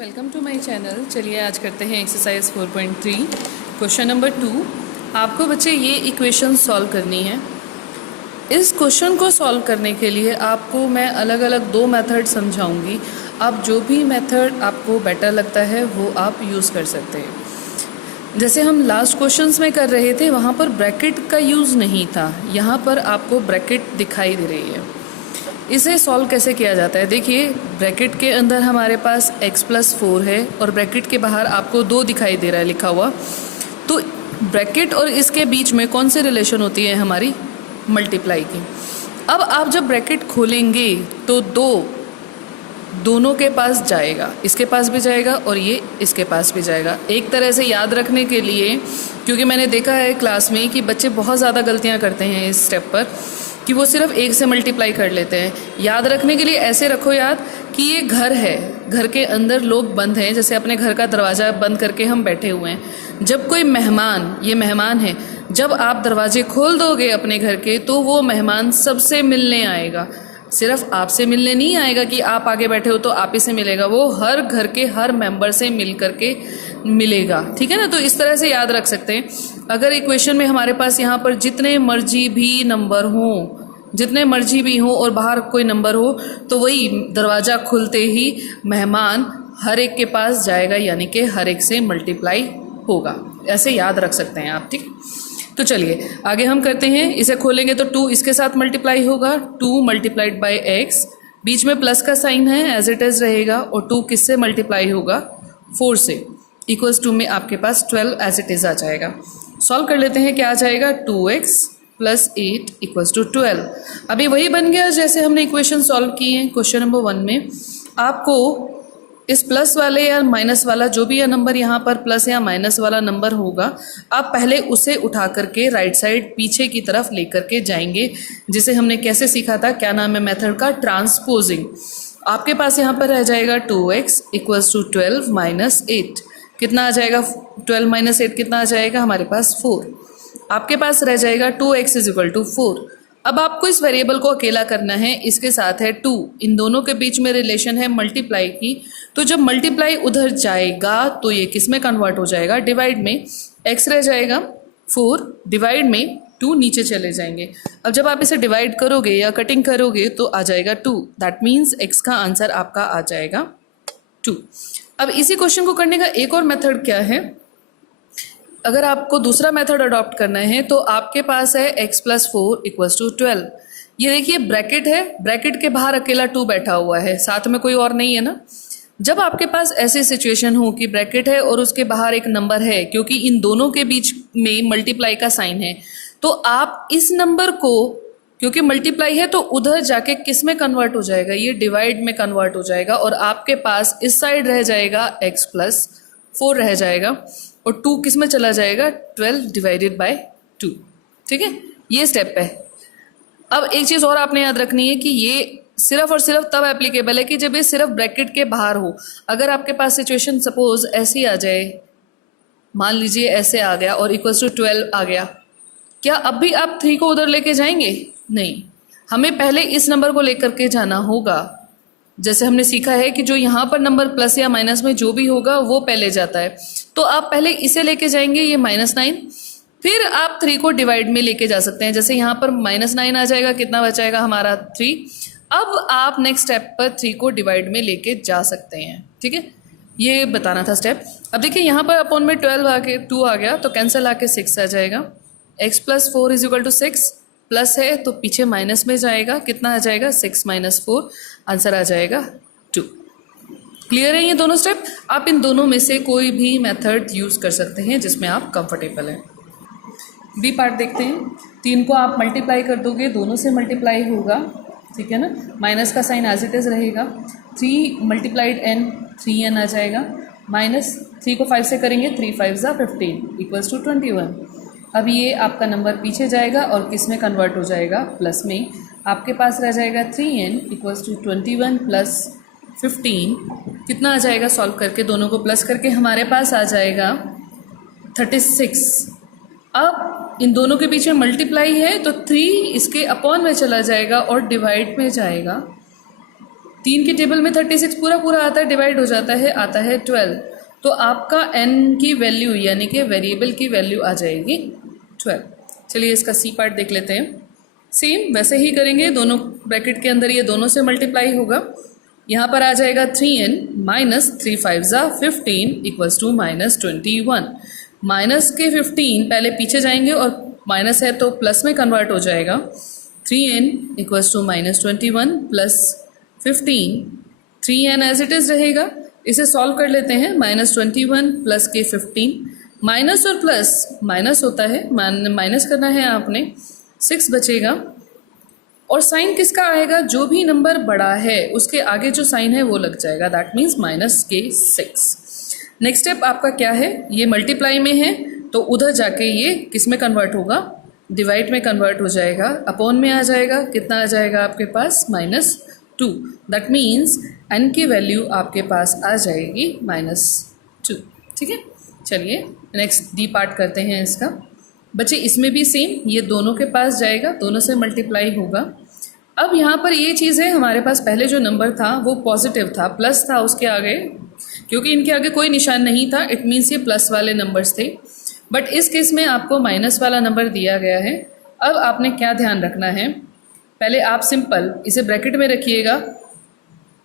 Welcome to my channel. चलिए आज करते हैं एक्सरसाइज 4.3 क्वेश्चन नंबर 2। आपको बच्चे ये इक्वेशन सॉल्व करनी है। इस क्वेश्चन को सॉल्व करने के लिए आपको मैं अलग अलग दो मेथड समझाऊंगी। आप जो भी मेथड आपको बेटर लगता है वो आप यूज़ कर सकते हैं। जैसे हम लास्ट क्वेश्चंस में कर रहे थे वहाँ पर ब्रैकेट का यूज़ नहीं था, यहाँ पर आपको ब्रैकेट दिखाई दे रही है। इसे सॉल्व कैसे किया जाता है, देखिए ब्रैकेट के अंदर हमारे पास x+4 है और ब्रैकेट के बाहर आपको 2 दिखाई दे रहा है लिखा हुआ। तो ब्रैकेट और इसके बीच में कौन सी रिलेशन होती है हमारी, मल्टीप्लाई की। अब आप जब ब्रैकेट खोलेंगे तो दोनों के पास जाएगा, इसके पास भी जाएगा और ये इसके पास भी जाएगा। एक तरह से याद रखने के लिए, क्योंकि मैंने देखा है क्लास में कि बच्चे बहुत ज़्यादा गलतियाँ करते हैं इस स्टेप पर कि वो सिर्फ 1 से मल्टीप्लाई कर लेते हैं। याद रखने के लिए ऐसे रखो याद कि ये घर है, घर के अंदर लोग बंद हैं, जैसे अपने घर का दरवाज़ा बंद करके हम बैठे हुए हैं। जब कोई मेहमान, ये मेहमान है, जब आप दरवाजे खोल दोगे अपने घर के तो वो मेहमान सबसे मिलने आएगा। सिर्फ आपसे मिलने नहीं आएगा कि आप आगे बैठे हो तो आप ही से मिलेगा, वो हर घर के हर मेंबर से मिल करके मिलेगा। ठीक है ना, तो इस तरह से याद रख सकते हैं। अगर इक्वेशन में हमारे पास यहाँ पर जितने मर्जी भी नंबर हों, जितने मर्जी भी हों और बाहर कोई नंबर हो, तो वही दरवाज़ा खुलते ही मेहमान हर एक के पास जाएगा, यानी कि हर एक से मल्टीप्लाई होगा। ऐसे याद रख सकते हैं आप। ठीक, तो चलिए आगे हम करते हैं। इसे खोलेंगे तो 2 इसके साथ मल्टीप्लाई होगा, 2 मल्टीप्लाइड बाई x, बीच में प्लस का साइन है एज इट इज़ रहेगा, और 2 किससे मल्टीप्लाई होगा, 4 से। इक्वल्स 2 में आपके पास 12 एज इट इज़ आ जाएगा। सॉल्व कर लेते हैं, क्या आ जाएगा, 2x + 8 = 12। अभी वही बन गया जैसे हमने इक्वेशन सॉल्व की है क्वेश्चन नंबर 1 में। आपको इस प्लस वाले या माइनस वाला जो भी नंबर यहाँ पर प्लस या माइनस वाला नंबर होगा, आप पहले उसे उठा करके राइट साइड पीछे की तरफ लेकर के जाएंगे, जिसे हमने कैसे सीखा था, क्या नाम है मेथड का, ट्रांसपोजिंग। आपके पास यहाँ पर रह जाएगा 2x = 12 - 8। कितना आ जाएगा, 12 - 8 कितना आ जाएगा हमारे पास, 4। आपके पास रह जाएगा 2x = 4। अब आपको इस वेरिएबल को अकेला करना है, इसके साथ है 2, इन दोनों के बीच में रिलेशन है मल्टीप्लाई की। तो जब मल्टीप्लाई उधर जाएगा तो ये किस में कन्वर्ट हो जाएगा, डिवाइड में। x रह जाएगा 4, डिवाइड में 2 नीचे चले जाएंगे। अब जब आप इसे डिवाइड करोगे या कटिंग करोगे तो आ जाएगा 2, दैट मीन्स x का आंसर आपका आ जाएगा 2। अब इसी क्वेश्चन को करने का एक और मेथड क्या है, अगर आपको दूसरा मेथड अडॉप्ट करना है तो आपके पास है x+4 = 12। ये देखिए ब्रैकेट है, ब्रैकेट के बाहर अकेला 2 बैठा हुआ है, साथ में कोई और नहीं है ना। जब आपके पास ऐसी सिचुएशन हो कि ब्रैकेट है और उसके बाहर एक नंबर है, क्योंकि इन दोनों के बीच में मल्टीप्लाई का साइन है, तो आप इस नंबर को, क्योंकि मल्टीप्लाई है तो उधर जाके किस में कन्वर्ट हो जाएगा, ये डिवाइड में कन्वर्ट हो जाएगा, और आपके पास इस साइड रह जाएगा x+4 रह जाएगा, और 2 किस में चला जाएगा, 12 डिवाइडेड बाय 2। ठीक है, ये स्टेप है। अब एक चीज़ और आपने याद रखनी है कि ये सिर्फ और सिर्फ तब एप्लीकेबल है कि जब ये सिर्फ ब्रैकेट के बाहर हो। अगर आपके पास सिचुएशन सपोज ऐसी आ जाए, मान लीजिए ऐसे आ गया और =12 आ गया, क्या अब भी आप 3 को उधर लेके जाएंगे, नहीं, हमें पहले इस नंबर को लेकर के जाना होगा। जैसे हमने सीखा है कि जो यहाँ पर नंबर प्लस या माइनस में जो भी होगा वो पहले जाता है, तो आप पहले इसे लेके जाएंगे, ये -9, फिर आप 3 को डिवाइड में लेके जा सकते हैं। जैसे यहाँ पर -9 आ जाएगा, कितना बचाएगा हमारा 3। अब आप नेक्स्ट स्टेप पर 3 को डिवाइड में लेके जा सकते हैं। ठीक है, ये बताना था स्टेप। अब देखिए यहाँ पर अपॉन में 12 आके 2 आ गया, तो कैंसिल आके 6 आ जाएगा। x+4 = 6, प्लस है तो पीछे माइनस में जाएगा, कितना आ जाएगा, 6 - 4, आंसर आ जाएगा 2। क्लियर है ये दोनों स्टेप। आप इन दोनों में से कोई भी मेथड यूज़ कर सकते हैं जिसमें आप कंफर्टेबल हैं। बी पार्ट देखते हैं। 3 को आप मल्टीप्लाई कर दोगे, दोनों से मल्टीप्लाई होगा, ठीक है ना, माइनस का साइन एज इट इज़ रहेगा। 3 × n 3n आ जाएगा, -3 को 5 से करेंगे, 3 × 5 = 15 = 21। अब ये आपका नंबर पीछे जाएगा और किस में कन्वर्ट हो जाएगा, प्लस में। आपके पास रह जाएगा 3n = 21 + 15, कितना आ जाएगा, सॉल्व करके दोनों को प्लस करके हमारे पास आ जाएगा 36। अब इन दोनों के पीछे मल्टीप्लाई है तो 3 इसके अपॉन में चला जाएगा और डिवाइड में जाएगा, 3 की टेबल में 36 पूरा पूरा आता है, डिवाइड हो जाता है 12। तो आपका n की वैल्यू यानी कि वेरिएबल की वैल्यू आ जाएगी 12। चलिए इसका सी पार्ट देख लेते हैं। सेम वैसे ही करेंगे, दोनों ब्रैकेट के अंदर ये दोनों से मल्टीप्लाई होगा। यहाँ पर आ जाएगा 3n माइनस 3 5 ज़ा 15 इक्वल्स टू माइनस 21। माइनस के 15 पहले पीछे जाएंगे और माइनस है तो प्लस में कन्वर्ट हो जाएगा। 3n equals to minus 21 plus 15, 3n as it is रहेगा। इसे सॉल्व कर लेते हैं। माइनस 21 प्लस के 15, माइनस और प्लस माइनस होता है, माइनस करना है आपने, 6 बचेगा। और साइन किसका आएगा, जो भी नंबर बड़ा है उसके आगे जो साइन है वो लग जाएगा, दैट मीन्स माइनस के 6। नेक्स्ट स्टेप आपका क्या है, ये मल्टीप्लाई में है तो उधर जाके ये किस में कन्वर्ट होगा, डिवाइड में कन्वर्ट हो जाएगा, अपॉन में आ जाएगा। कितना आ जाएगा आपके पास, -2। दैट मीन्स n की वैल्यू आपके पास आ जाएगी -2। ठीक है, चलिए नेक्स्ट डी पार्ट करते हैं इसका। बच्चे इसमें भी सेम, ये दोनों के पास जाएगा, दोनों से मल्टीप्लाई होगा। अब यहाँ पर ये चीज़ है, हमारे पास पहले जो नंबर था वो पॉजिटिव था, प्लस था उसके आगे, क्योंकि इनके आगे कोई निशान नहीं था, इट मीन्स ये प्लस वाले नंबर्स थे। बट इस केस में आपको माइनस वाला नंबर दिया गया है। अब आपने क्या ध्यान रखना है, पहले आप सिंपल इसे ब्रैकेट में रखिएगा,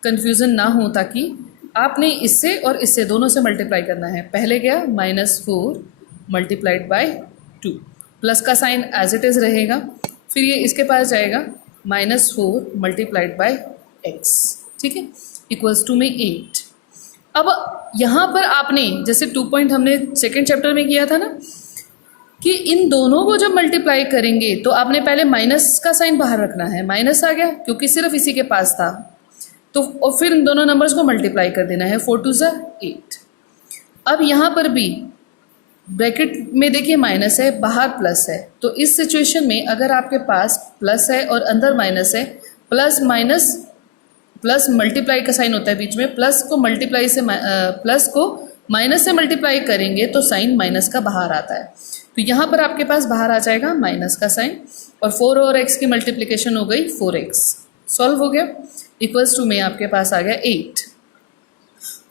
कन्फ्यूज़न ना हो, ताकि आपने इससे और इससे दोनों से मल्टीप्लाई करना है। पहले क्या, -4 मल्टीप्लाइड बाय 2, प्लस का साइन एज इट इज़ रहेगा। फिर ये इसके पास जाएगा -4 मल्टीप्लाइड बाय x, ठीक है, इक्वल्स टू में 8। अब यहाँ पर आपने जैसे 2 पॉइंट हमने सेकेंड चैप्टर में किया था ना, कि इन दोनों को जब मल्टीप्लाई करेंगे तो आपने पहले माइनस का साइन बाहर रखना है। माइनस आ गया क्योंकि सिर्फ इसी के पास था, तो और फिर इन दोनों नंबर्स को मल्टीप्लाई कर देना है, 4 2 ज़ा 8। अब यहाँ पर भी ब्रैकेट में देखिए माइनस है, बाहर प्लस है, तो इस सिचुएशन में अगर आपके पास प्लस है और अंदर माइनस है, प्लस माइनस प्लस मल्टीप्लाई का साइन होता है बीच में, प्लस को मल्टीप्लाई से प्लस को माइनस से मल्टीप्लाई करेंगे तो साइन माइनस का बाहर आता है। तो यहाँ पर आपके पास बाहर आ जाएगा माइनस का साइन, और 4 और x की मल्टीप्लिकेशन हो गई 4x, सॉल्व हो गया, इक्वल्स टू में आपके पास आ गया 8।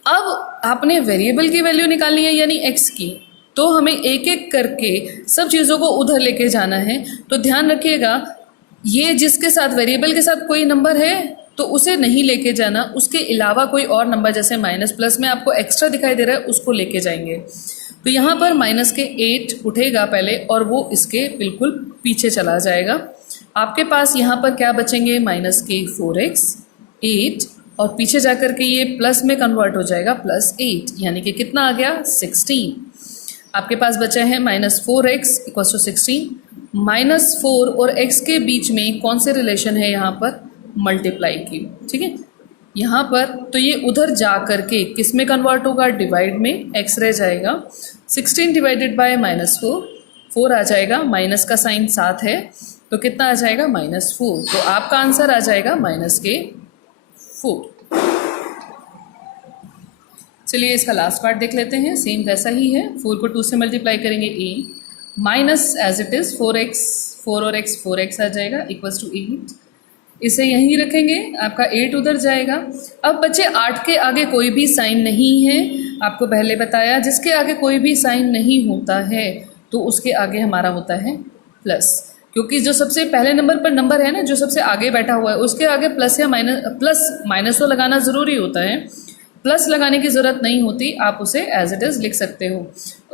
अब आपने वेरिएबल की वैल्यू निकालनी है यानी x की, तो हमें एक एक करके सब चीज़ों को उधर लेके जाना है। तो ध्यान रखिएगा, ये जिसके साथ वेरिएबल के साथ कोई नंबर है तो उसे नहीं लेके जाना, उसके अलावा कोई और नंबर जैसे माइनस प्लस में आपको एक्स्ट्रा दिखाई दे रहा है उसको लेके जाएंगे। तो यहाँ पर माइनस के 8 उठेगा पहले और वो इसके बिल्कुल पीछे चला जाएगा। आपके पास यहाँ पर क्या बचेंगे, माइनस के 4x 8, और पीछे जाकर के ये प्लस में कन्वर्ट हो जाएगा +8, यानी कि कितना आ गया 16। आपके पास बचा है -4x इक्वल्स टू 16। -4 और x के बीच में कौन से रिलेशन है यहाँ पर, मल्टीप्लाई की, ठीक है। यहाँ पर तो ये उधर जा करके किस में कन्वर्ट होगा, डिवाइड में, x रह जाएगा। 16 डिवाइडेड बाय -4, 4 आ जाएगा, माइनस का साइन साथ है तो कितना आ जाएगा -4। तो आपका आंसर आ जाएगा -4। चलिए इसका लास्ट पार्ट देख लेते हैं, सेम वैसा ही है। 4 को 2 से मल्टीप्लाई करेंगे a, minus as it is 4x, 4 और x 4x आ जाएगा इक्वल्स टू 8। इसे यहीं रखेंगे, आपका 8 उधर जाएगा। अब बच्चे 8 के आगे कोई भी साइन नहीं है, आपको पहले बताया, जिसके आगे कोई भी साइन नहीं होता है तो उसके आगे हमारा होता है प्लस, क्योंकि जो सबसे पहले नंबर पर नंबर है ना, जो सबसे आगे बैठा हुआ है, उसके आगे प्लस या माइनस तो लगाना ज़रूरी होता है। प्लस लगाने की ज़रूरत नहीं होती, आप उसे एज इट इज़ लिख सकते हो।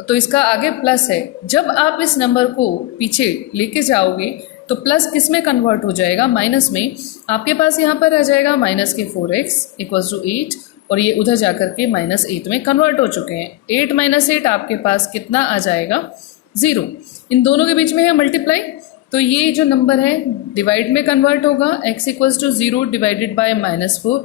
तो इसका आगे प्लस है, जब आप इस नंबर को पीछे लेके जाओगे तो प्लस किस में कन्वर्ट हो जाएगा, माइनस में। आपके पास यहाँ पर आ जाएगा माइनस के 4x इक्वल्स टू 8, और ये उधर जा कर के -8 में कन्वर्ट हो चुके हैं। 8 - 8 आपके पास कितना आ जाएगा, 0। इन दोनों के बीच में है मल्टीप्लाई, तो ये जो नंबर है डिवाइड में कन्वर्ट होगा, x equals to 0 divided by -4।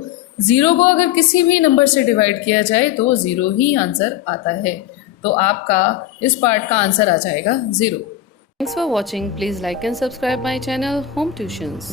0 को अगर किसी भी नंबर से डिवाइड किया जाए तो 0 ही आंसर आता है। तो आपका इस पार्ट का आंसर आ जाएगा 0। Thanks for watching. Please like and subscribe my channel Home Tuitions.